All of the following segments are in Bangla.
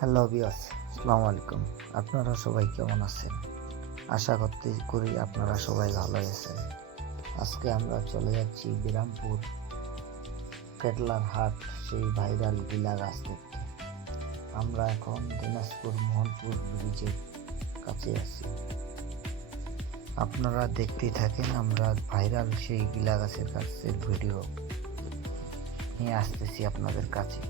হ্যালো বিয়াস আসসালামু আলাইকুম আপনারা সবাই কেমন আছেন? আশা করতে করি আপনারা সবাই ভালো আছেন। আজকে আমরা চলে যাচ্ছি বিরামপুর, কেটলার হাট, সেই ভাইরাল গিলা গাছ দেখতে। আমরা এখন দিনাজপুর মোহনপুর ব্রিজের কাছে আছি। আপনারা দেখতেই থাকেন আমরা ভাইরাল সেই গিলা গাছের কাছের ভিডিও নিয়ে আসতেছি আপনাদের কাছে।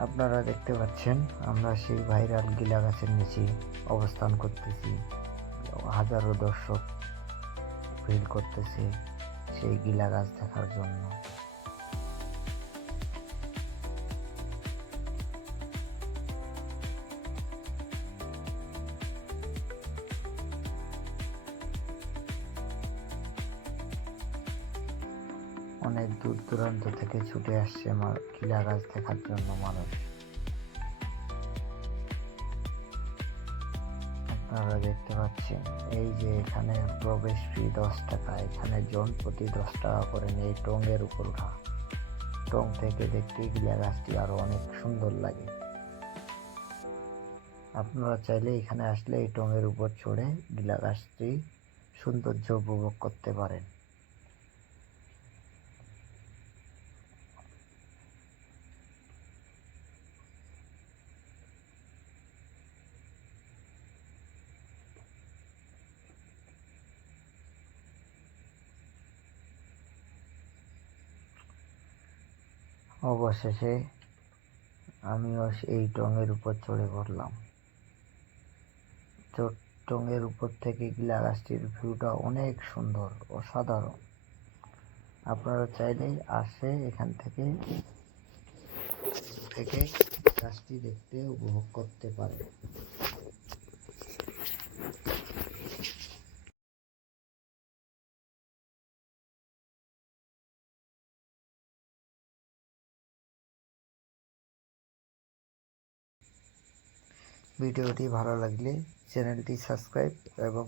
আপনারা দেখতে পাচ্ছেন, আমরা সেই ভাইরাল গিলা গাছের নিচে অবস্থান করতেছি। হাজারো দর্শক ফিল করতেছে সেই গিলা গাছ দেখার জন্য। অনেক দূর দূরান্ত থেকে ছুটে আসছে গিলা গাছ দেখার জন্য মানুষ। আপনারা দেখতে পাচ্ছেন, এই যে এখানে প্রবেশ ফি দশ টাকা, এখানে জন প্রতি দশ টাকা করে এই টঙের উপর উঠা টং থেকে দেখতে গিলা গাছটি আরও অনেক সুন্দর লাগে। আপনারা চাইলে এখানে আসলে এই টঙের উপর চড়ে গিলা গাছটি সৌন্দর্য উপভোগ করতে পারেন। অবশেষে আমিও এই টঙের উপর চড়ে পড়লাম। টঙের উপর থেকে গিলা গাছটির ভিউটা অনেক সুন্দর, অসাধারণ। আপনারা চাইলেই আসে এখান থেকে থেকে গাছটি দেখতে, উপভোগ করতে পারে ভিডিওটি ভালো লাগলে চ্যানেলটি সাবস্ক্রাইব এবং